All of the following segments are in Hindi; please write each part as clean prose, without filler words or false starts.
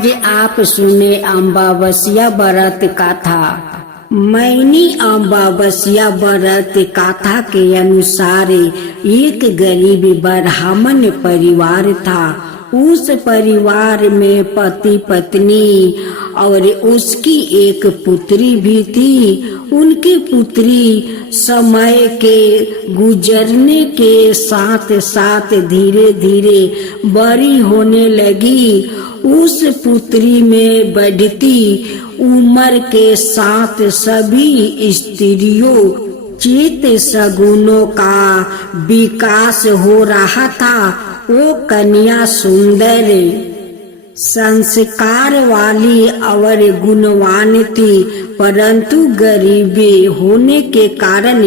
आज आप सुने अमावस्या व्रत कथा। मैंने अमावस्या व्रत कथा के अनुसार एक गरीब ब्राह्मण परिवार था। उस परिवार में पति पत्नी और उसकी एक पुत्री भी थी। उनकी पुत्री समय के गुजरने के साथ साथ धीरे धीरे बड़ी होने लगी। उस पुत्री में बढ़ती उम्र के साथ सभी स्त्रियों चित्त सगुनों का विकास हो रहा था। वो कन्या सुंदर, संस्कार वाली और गुणवान थी, परंतु गरीबी होने के कारण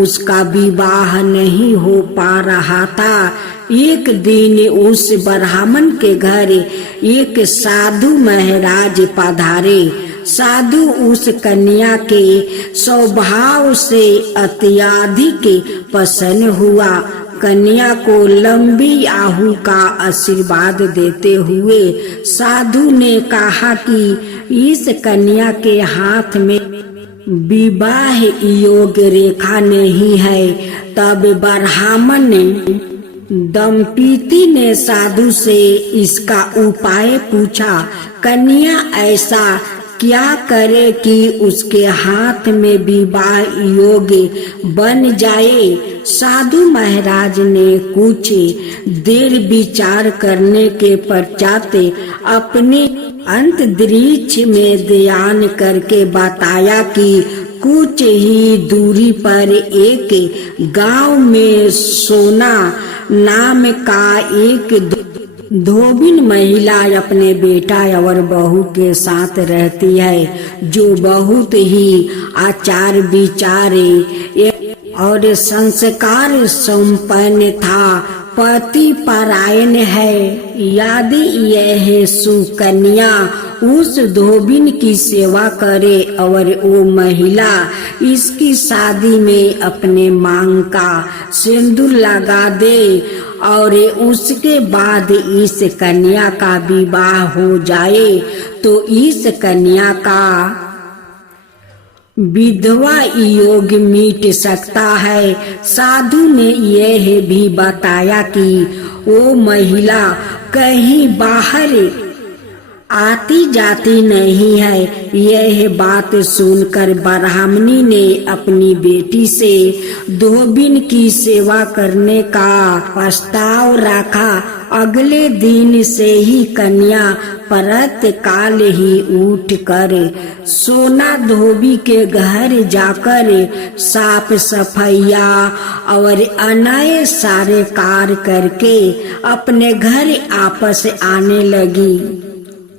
उसका विवाह नहीं हो पा रहा था। एक दिन उस ब्राह्मण के घर एक साधु महाराज पधारे। साधु उस कन्या के स्वभाव से अत्यधिक प्रसन्न हुआ। कन्या को लंबी आयु का आशीर्वाद देते हुए साधु ने कहा कि इस कन्या के हाथ में विवाह योग रेखा नहीं है। तब ब्राह्मण दंपति ने साधु से इसका उपाय पूछा। कन्या ऐसा क्या करे कि उसके हाथ में विवाह योग बन जाए? साधु महाराज ने कुछ देर विचार करने के पश्चात अपने अंतरिक्ष में ध्यान करके बताया कि कुछ ही दूरी पर एक गांव में सोना नाम का एक धोबिन महिला अपने बेटा और बहू के साथ रहती है, जो बहुत ही आचार विचारे और संस्कार संपन्न था। पति परायण है। यदि यह सुकन्या उस धोबिन की सेवा करे और वो महिला इसकी शादी में अपने मांग का सिंदूर लगा दे और उसके बाद इस कन्या का विवाह हो जाए तो इस कन्या का विधवा योग मिट सकता है। साधु ने यह भी बताया कि वो महिला कहीं बाहर आती जाती नहीं है। यह बात सुनकर ब्राह्मणी ने अपनी बेटी से धोबिन की सेवा करने का प्रस्ताव रखा। अगले दिन से ही कन्या प्रात काल ही उठकर सोना धोबी के घर जाकर साफ सफाइया और अन्य सारे कार्य करके अपने घर आपस आने लगी।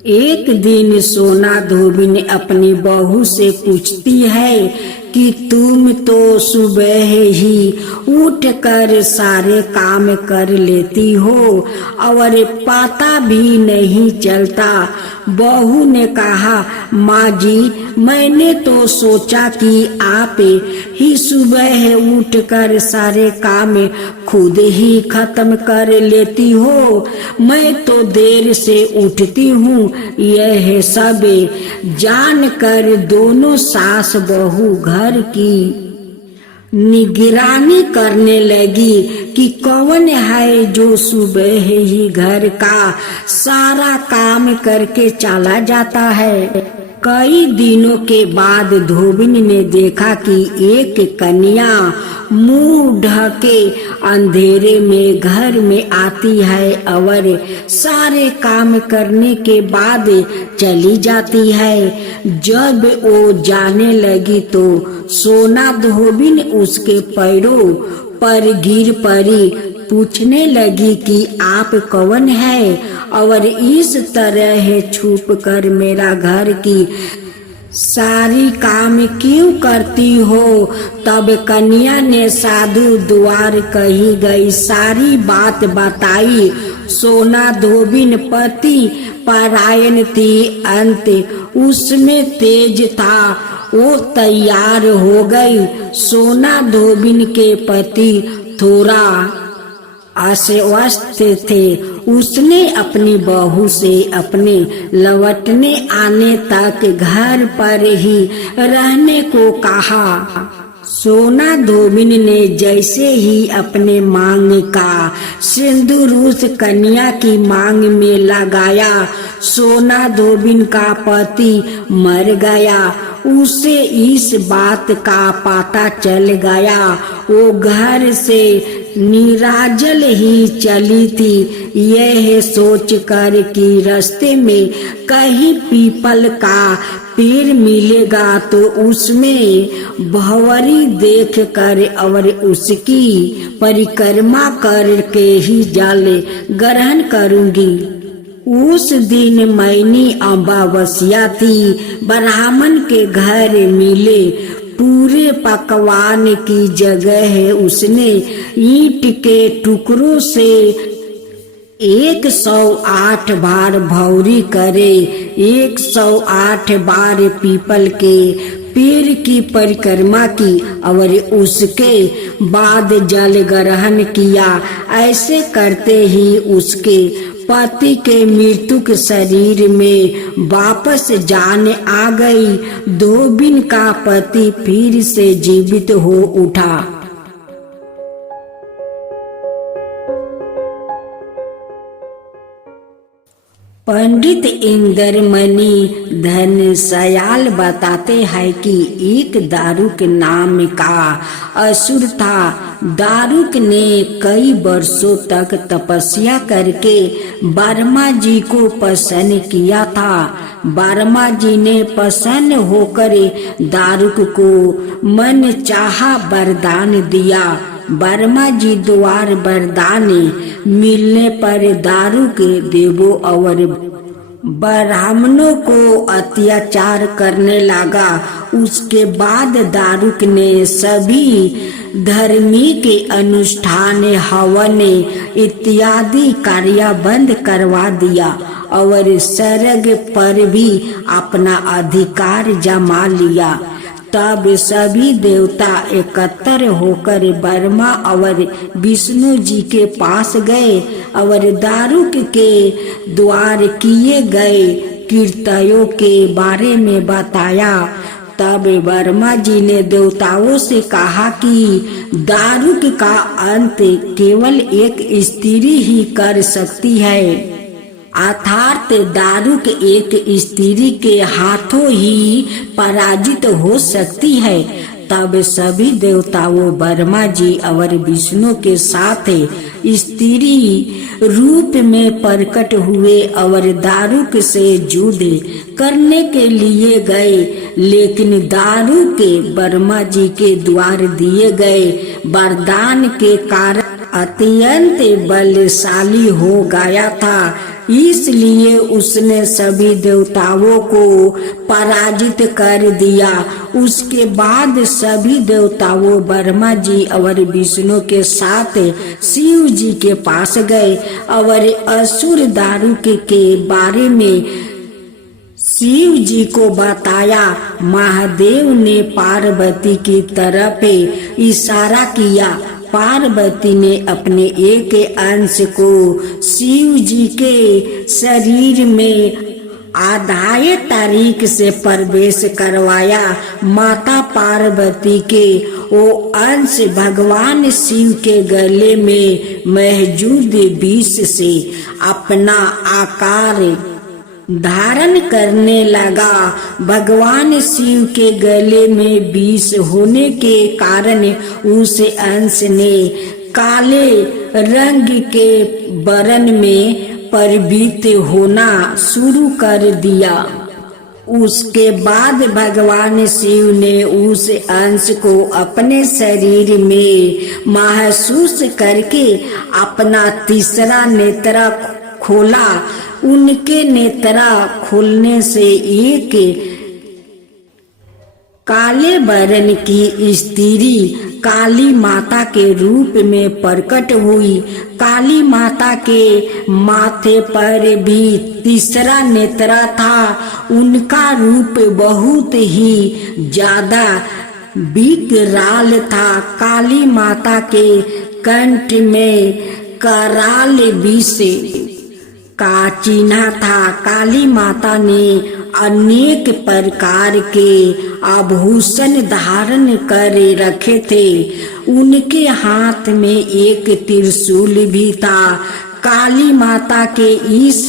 एक दिन सोना धोबी ने अपनी बहू से पूछती है कि तुम तो सुबह ही उठकर सारे काम कर लेती हो और पता भी नहीं चलता। बहू ने कहा, माँ जी, मैंने तो सोचा कि आप ही सुबह उठकर सारे काम खुद ही खत्म कर लेती हो। मैं तो देर से उठती हूँ। यह सब जानकर दोनों सास बहू घर की निगरानी करने लगी कि कौन है जो सुबह ही घर का सारा काम करके चला जाता है। कई दिनों के बाद धोबिन ने देखा कि एक कन्या मुंह ढके अंधेरे में घर में आती है और सारे काम करने के बाद चली जाती है। जब वो जाने लगी तो सोना धोबिन उसके पैरों पर गिर पड़ी। पूछने लगी कि आप कौन है और इस तरह छुप कर मेरा घर की सारी काम क्यों करती हो? तब कन्या ने साधु द्वार कही गई सारी बात बताई। सोना धोबिन पति परायण थी, अंत उसमें तेज था। वो तैयार हो गई। सोना धोबिन के पति थोड़ा अस्वस्थ थे। उसने अपनी बहू से अपने लौटने आने तक घर पर ही रहने को कहा। सोना धोबिन ने जैसे ही अपने मांग का सिंदूर उस कन्या की मांग में लगाया, सोना धोबिन का पति मर गया। उसे इस बात का पता चल गया। वो घर से निराजल ही चली थी, यह सोचकर कि रास्ते में कहीं पीपल का पेड़ मिलेगा तो उसमें भंवरी देख कर और उसकी परिक्रमा करके ही जल ग्रहण करूंगी। उस दिन मैनी अमावस्या थी। ब्राह्मण के घर मिले पूरे पकवान की जगह उसने ईंट के टुकड़ों से 108 बार भौरी करे, 108 बार पीपल के पेड़ की परिक्रमा की और उसके बाद जल ग्रहण किया। ऐसे करते ही उसके पति के मृतक शरीर में वापस जान आ गई। धोबिन का पति फिर से जीवित हो उठा। पंडित इंद्रमणि धनसयाल बताते हैं कि एक दारुक नाम का असुर था। दारुक ने कई वर्षों तक तपस्या करके वर्मा जी को प्रसन्न किया था। वर्मा जी ने प्रसन्न होकर दारुक को मन चाहा वरदान दिया। वर्मा जी द्वार वरदान मिलने पर दारुक देवों और ब्राह्मणों को अत्याचार करने लगा। उसके बाद दारुक ने सभी धर्मी के अनुष्ठान, हवन इत्यादि कार्य बंद करवा दिया और स्वर्ग पर भी अपना अधिकार जमा लिया। तब सभी देवता एकत्र होकर ब्रह्मा और विष्णु जी के पास गए और दारुक के द्वार किए गए कृत्यों के बारे में बताया। तब ब्रह्मा जी ने देवताओं से कहा कि दारुक का अंत केवल एक स्त्री ही कर सकती है, अर्थात दारुक एक स्त्री के हाथों ही पराजित हो सकती है। तब सभी देवताओं ब्रह्मा जी और विष्णु के साथ स्त्री रूप में प्रकट हुए और दारुक से युद्ध करने के लिए गए। लेकिन दारुक ब्रह्मा जी के द्वारा दिए गए वरदान के कारण अत्यंत बलशाली हो गया था, इसलिए उसने सभी देवताओं को पराजित कर दिया। उसके बाद सभी देवताओं ब्रह्मा जी और विष्णु के साथ शिव जी के पास गए और असुर दारुक के बारे में शिव जी को बताया। महादेव ने पार्वती की तरफ इशारा किया। पार्वती ने अपने एक अंश को शिव जी के शरीर में आधाय तारीख से प्रवेश करवाया। माता पार्वती के वो अंश भगवान शिव के गले में मौजूद विष से अपना आकार धारण करने लगा। भगवान शिव के गले में विष होने के कारण उस अंश ने काले रंग के वर्ण में परिवर्तित होना शुरू कर दिया। उसके बाद भगवान शिव ने उस अंश को अपने शरीर में महसूस करके अपना तीसरा नेत्र खोला। उनके नेत्रा खोलने से एक काले वर्ण की स्त्री काली माता के रूप में प्रकट हुई। काली माता के माथे पर भी तीसरा नेत्रा था। उनका रूप बहुत ही ज्यादा विकराल था। काली माता के कंठ में कराल विष का चिन्ह था। काली माता ने अनेक प्रकार के आभूषण धारण कर रखे थे। उनके हाथ में एक त्रिशूल भी था। काली माता के इस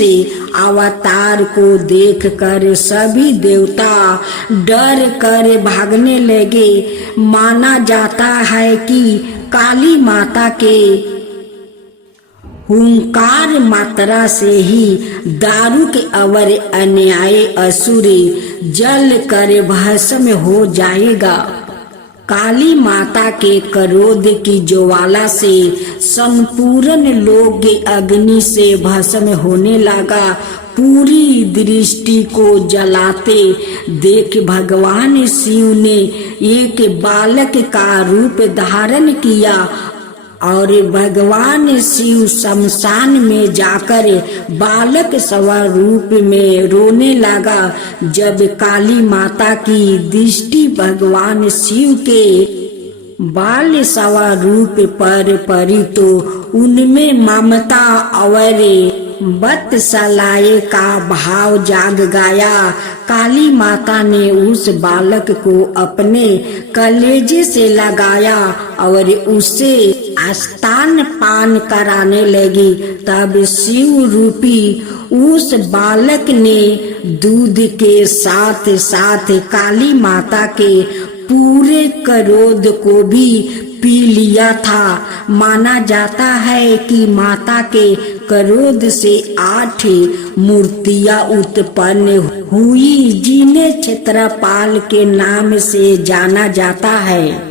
अवतार को देखकर सभी देवता डर कर भागने लगे। माना जाता है कि काली माता के हुंकार मात्रा से ही दारू के अवर अन्याय असुर जल कर भस्म हो जाएगा। काली माता के क्रोध की ज्वाला से संपूर्ण लोग अग्नि से भस्म होने लगा। पूरी दृष्टि को जलाते देख भगवान शिव ने एक बालक का रूप धारण किया और भगवान शिव शमशान में जाकर बालक स्वरूप में रोने लगा। जब काली माता की दृष्टि भगवान शिव के बाल स्वरूप पर पड़ी तो उनमें ममता और बत्सलाये का भाव जाग गया। काली माता ने उस बालक को अपने कलेजे से लगाया और उसे स्तन पान कराने लगी। तब शिव रूपी उस बालक ने दूध के साथ साथ काली माता के पूरे क्रोध को भी पी लिया था। माना जाता है कि माता के क्रोध से 8 मूर्तियां उत्पन्न हुई जिन्हें क्षेत्रपाल के नाम से जाना जाता है।